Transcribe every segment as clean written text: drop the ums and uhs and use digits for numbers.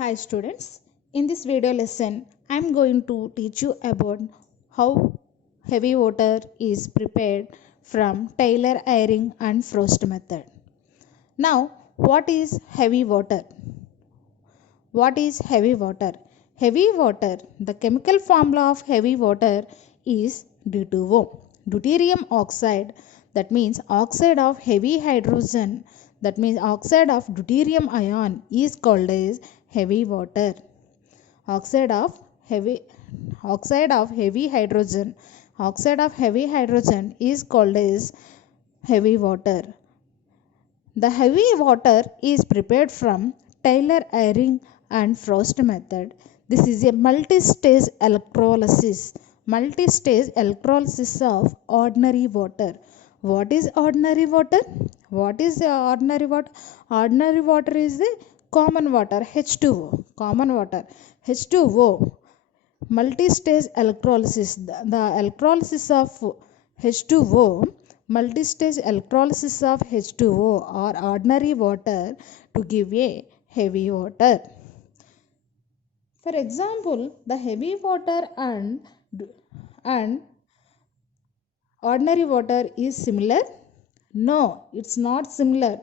Hi students, in this video lesson I am going to teach you about how heavy water is prepared from Taylor airing and frost method. Now what is heavy water? What is heavy water? Heavy water, the chemical formula of heavy water is D2O. Deuterium oxide, that means oxide of heavy hydrogen, that means oxide of deuterium ion is called as heavy water. Oxide of heavy hydrogen, oxide of heavy hydrogen is called as heavy water. The heavy water is prepared from Taylor airing and frost method. This is a multi-stage electrolysis. Multi-stage electrolysis of ordinary water. What is ordinary water? What is the ordinary water? Ordinary water is the common water, H2O. Common water, H2O. Multi-stage electrolysis. The electrolysis of H2O, multi-stage electrolysis of H2O or ordinary water to give a heavy water. For example, the heavy water and ordinary water is similar? No, it's not similar.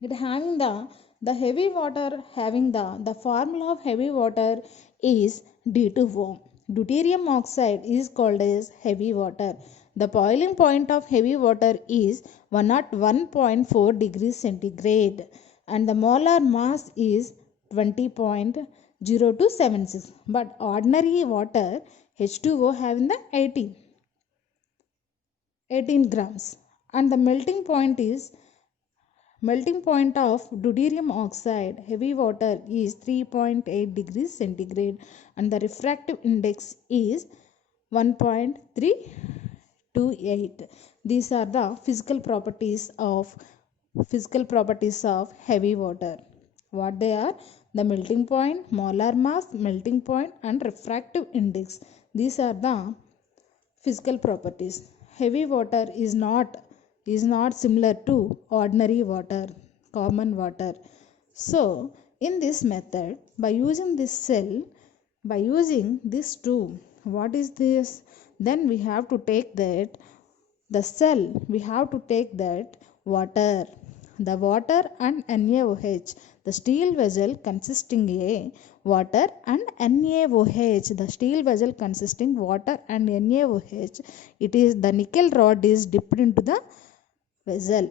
It having the heavy water having the formula of heavy water is D2O. Deuterium oxide is called as heavy water. The boiling point of heavy water is 101.4 degrees centigrade and the molar mass is 20.0276. But ordinary water H2O having the 18 grams and the melting point of deuterium oxide heavy water is 3.8 degrees centigrade and the refractive index is 1.328. These are the physical properties of heavy water. What they are? The melting point, molar mass, melting point and refractive index. These are the physical properties. Heavy water is not similar to ordinary water, common water. So in this method, by using this two, what is this? Then we have to take that water, the water and NaOH, the steel vessel consisting a water and NaOH, the steel vessel consisting water and NaOH. It is the nickel rod is dipped into the vessel,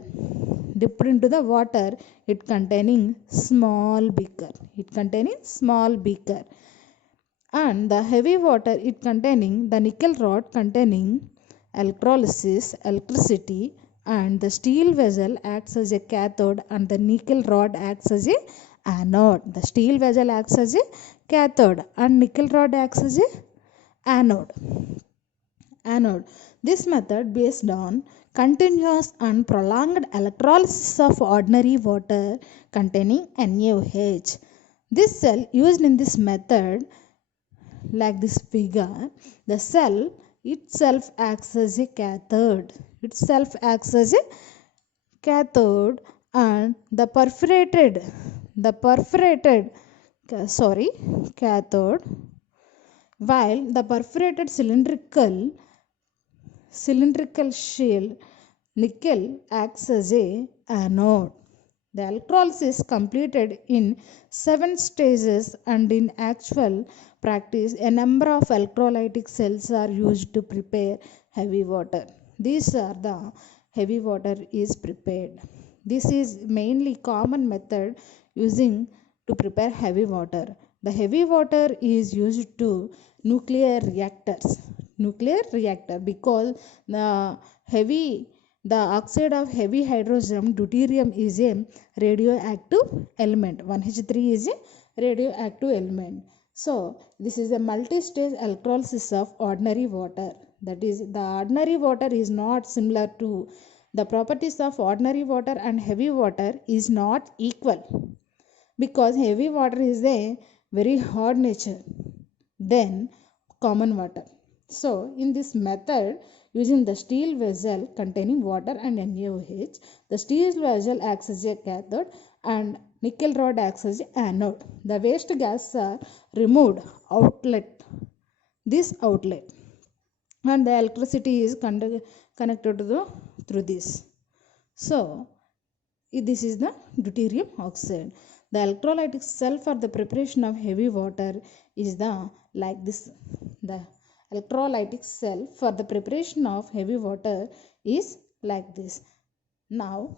dipped into the water, it containing small beaker, and the heavy water it containing the nickel rod containing electricity, and the steel vessel acts as a cathode and the nickel rod acts as a anode. The steel vessel acts as a cathode and nickel rod acts as a anode. This method based on continuous and prolonged electrolysis of ordinary water containing NaOH. This cell used in this method, like this figure, the cell itself acts as a cathode. And the perforated cathode, while the perforated cylindrical shell nickel acts as a anode. The electrolysis completed in 7 stages, and in actual practice a number of electrolytic cells are used to prepare heavy water. These are the heavy water is prepared. This is mainly common method using to prepare heavy water. The heavy water is used to nuclear reactor because the oxide of heavy hydrogen deuterium is a radioactive element. 1H3 is a radioactive element. So this is a multi-stage electrolysis of ordinary water. That is, the ordinary water is not similar to the properties of ordinary water and heavy water is not equal, because heavy water is a very hard nature than common water. So in this method, using the steel vessel containing water and NaOH, the steel vessel acts as a cathode and nickel rod acts as anode. The waste gases are removed outlet, this outlet, and the electricity is connected to through this. So this is the deuterium oxide. The electrolytic cell for the preparation of heavy water is the like this. The electrolytic cell for the preparation of heavy water is like this. Now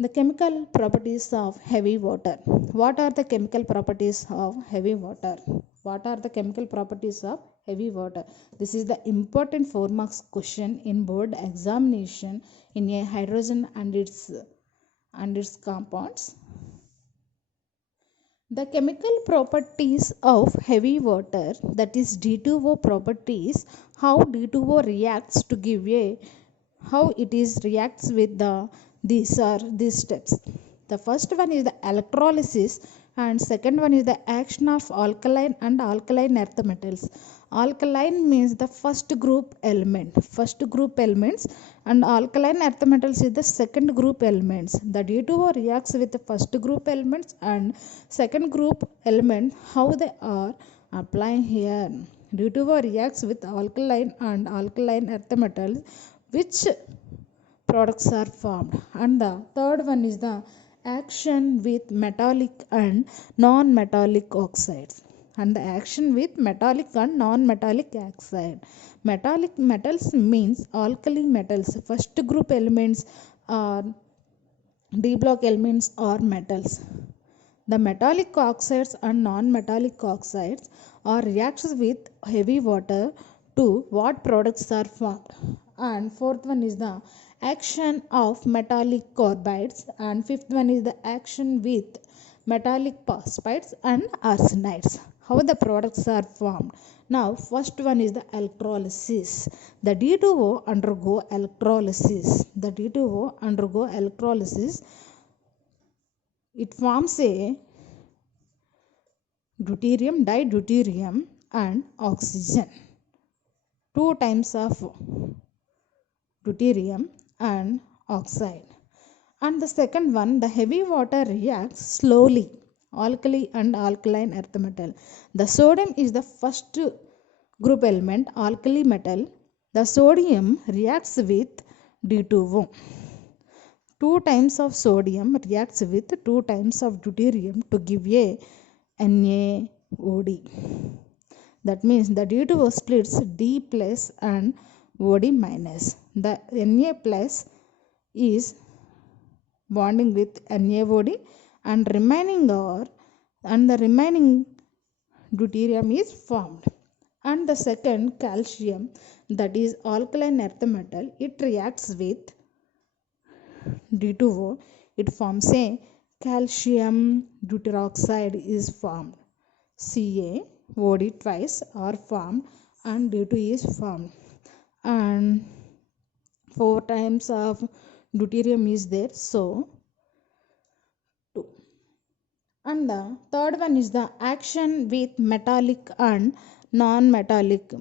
the chemical properties of heavy water. What are the chemical properties of heavy water? What are the chemical properties of heavy water? This is the important 4 marks question in board examination in a hydrogen and its compounds. The chemical properties of heavy water, that is D2O properties, how D2O reacts to give a how it is reacts with the these steps. The first one is the electrolysis, and second one is the action of alkaline and alkaline earth metals. Alkaline means the first group elements, and alkaline earth metals is the second group elements. The D2O reacts with the first group elements and second group element. How they are applying here? D2O reacts with alkaline and alkaline earth metals, which products are formed. And the third one is the action with metallic and non-metallic oxides, and the action with metallic and non-metallic oxide. Metallic metals means alkali metals. First group elements are D block elements or metals. The metallic oxides and non-metallic oxides are reacts with heavy water to what products are formed. And fourth one is the action of metallic carbides, and fifth one is the action with metallic phosphides and arsenides. How the products are formed? Now first one is the electrolysis. The D2O undergo electrolysis. The D2O undergo electrolysis. It forms a deuterium, dideuterium and oxygen. 2 times of deuterium and oxide. And the second one, the heavy water reacts slowly, alkali and alkaline earth metal. The sodium is the first group element, alkali metal. The sodium reacts with D2O. 2 times of sodium reacts with 2 times of deuterium to give a NaOD. That means the D2O splits D plus and OD minus. The Na plus is bonding with NaOD, and the remaining deuterium is formed. And the second, calcium, that is alkaline earth metal, it reacts with D2O. It forms a calcium deuteroxide is formed. CaOD twice are formed and D2 is formed, and 4 times of deuterium is there, so 2. And the third one is the action with metallic and non-metallic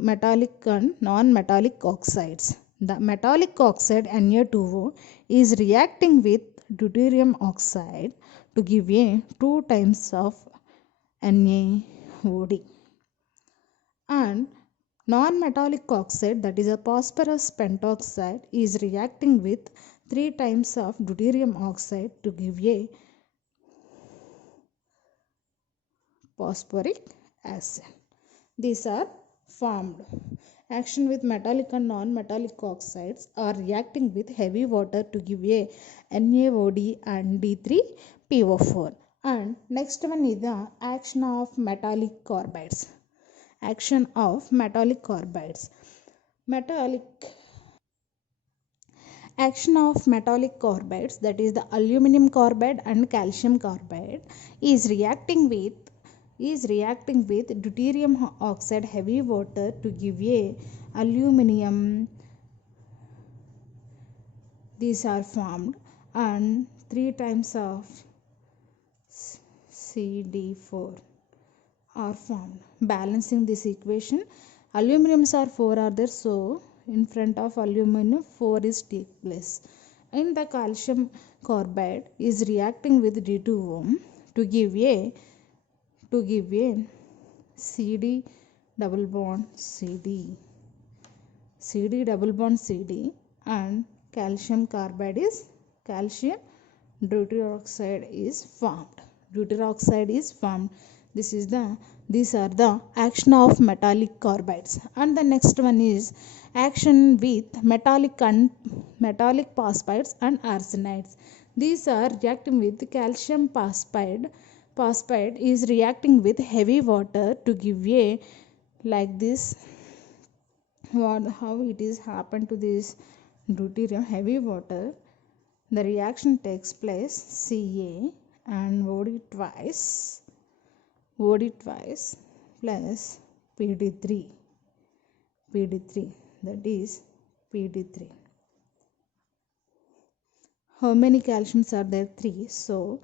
oxides. The metallic oxide Na2O is reacting with deuterium oxide to give a 2 times of NaOD. And non-metallic oxide, that is a phosphorus pentoxide, is reacting with 3 times of deuterium oxide to give a phosphoric acid. These are formed. Action with metallic and non-metallic oxides are reacting with heavy water to give a NaOD and D3PO4. And next one is the action of metallic carbides. Action of metallic carbides. Action of metallic carbides, that is the aluminum carbide and calcium carbide, is reacting with deuterium oxide heavy water to give a aluminum. These are formed, and 3 times of CD4 are formed. Balancing this equation, aluminums are 4 are there, so in front of aluminum 4 is take place. in the calcium carbide is reacting with D2O to give a CD double bond CD double bond CD, and calcium carbide is calcium deuteroxide is formed. Deuteroxide is formed. These are the action of metallic carbides. And the next one is action with metallic phosphides and arsenides. These are reacting with calcium phosphide is reacting with heavy water to give a like this. How it is happened to this deuterium heavy water? The reaction takes place Ca and OD twice plus PD3 that is PD3. How many calciums are there? 3. So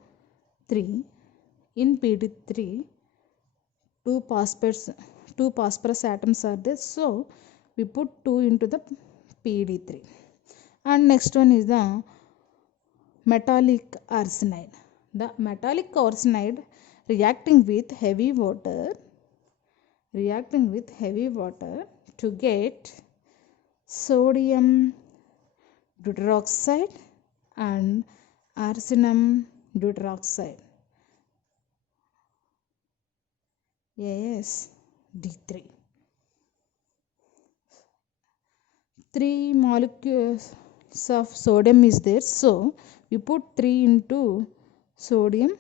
3 in PD3, two phosphorus atoms are there, so we put 2 into the PD3. And next one is the metallic arsenide. The metallic arsenide reacting with heavy water to get sodium deuteroxide and arsenum deuteroxide, AsD3. 3 molecules of sodium is there, so we put 3 into sodium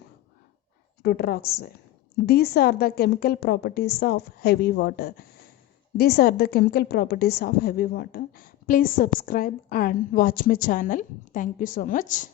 deuteroxide. These are the chemical properties of heavy water. Please subscribe and watch my channel. Thank you so much.